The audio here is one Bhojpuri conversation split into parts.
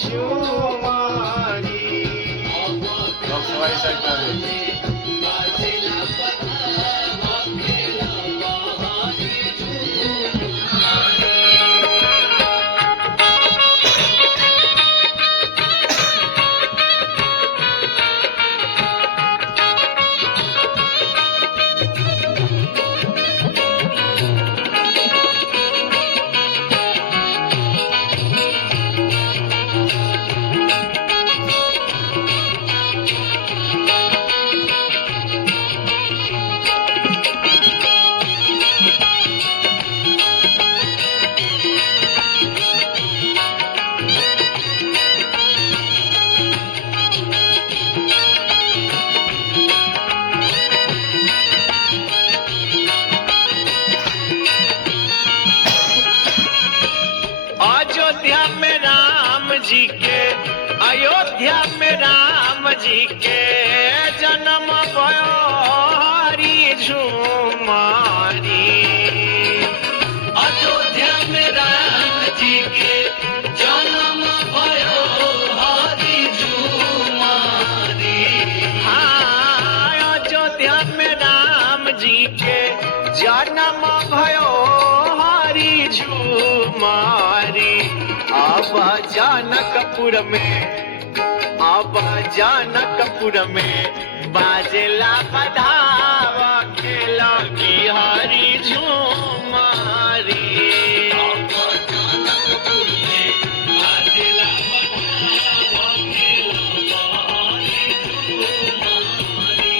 झुमारी। सवारी साइड पर अयोध्या में राम जी के, अयोध्या में राम जी के जन्म भयो हरि झुमारी। अयोध्या में राम जी के जन्म भयो हरि झुमारी। हाँ, अयोध्या में राम जी के जन्म भयो हरि झुमारी। अब जानकपुर में, अब जानकपुर में बाजेला बधावा खेला की हरि झुमारी। अब जानकपुर में बाजेला बधावा खेला हरि झुमारी।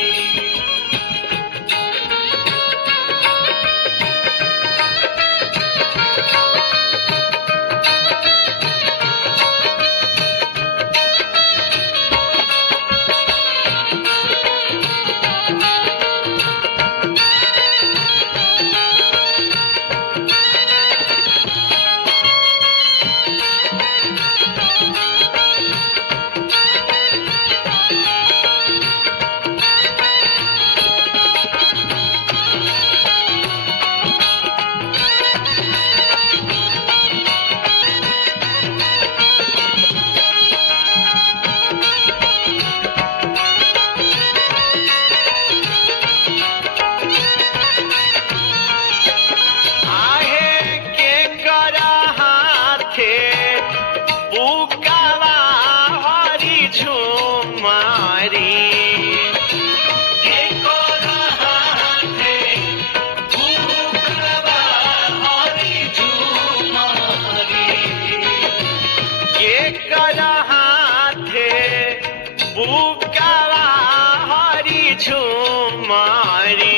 झुमारी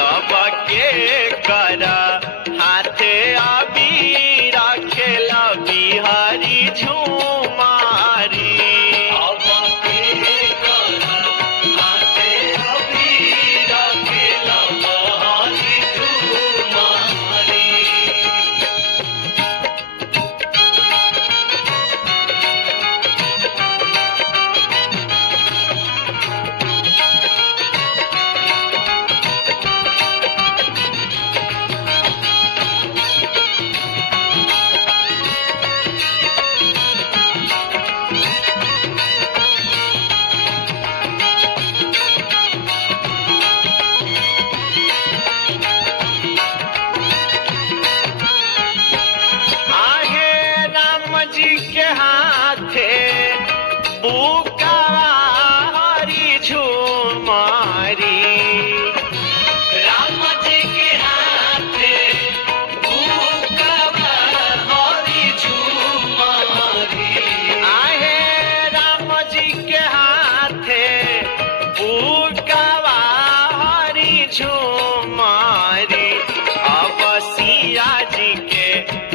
अब के कर हाथे अबीर खेला बिहारी झुमारी। अब के कर हाथे अबीर खेला बिहारी झुमारी।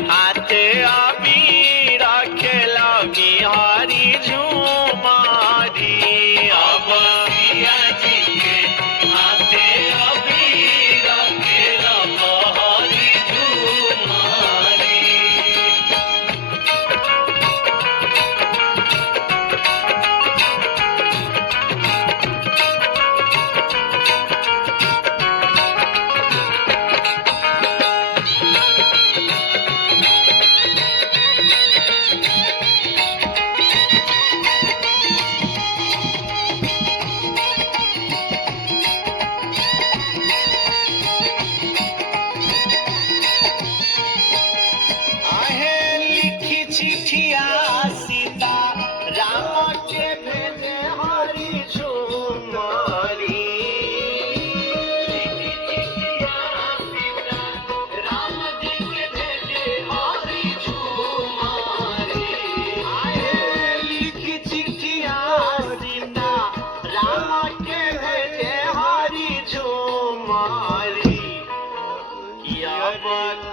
हाथे अबीर खेला चिठिया सीता राम के भेजे हरि झुमारी लिखी चिठिया सीता राम के भेजे हरि झुमारी अब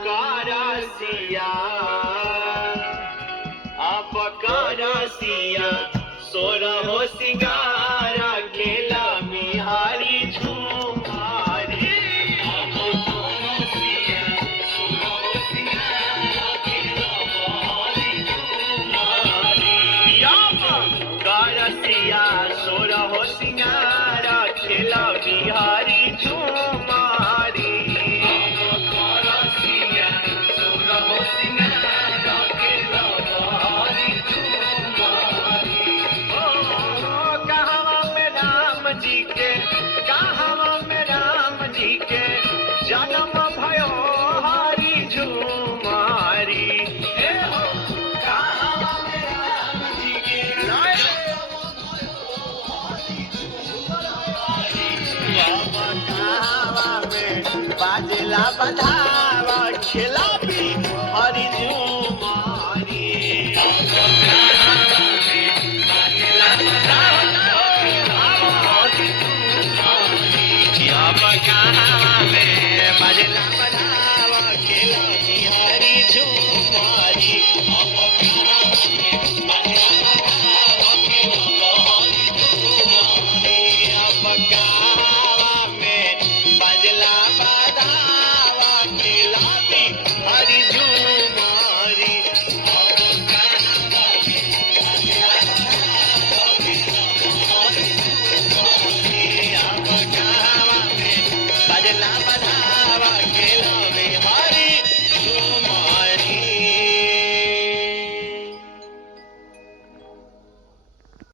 करसिया सोरहो सिंगारा केला मिहारी झुमारी अब करसिया सोरहो सिंगारा केला मिहारी झुमारी अब करसिया सोरहो सिंगारा केला मिहारी झुमारी जन्म भयो हरि झुमारी बाजला बधावा खिलाबी हरि झुमारी बाजला बधावा खिलाबी हरि झुमारी बजला बधा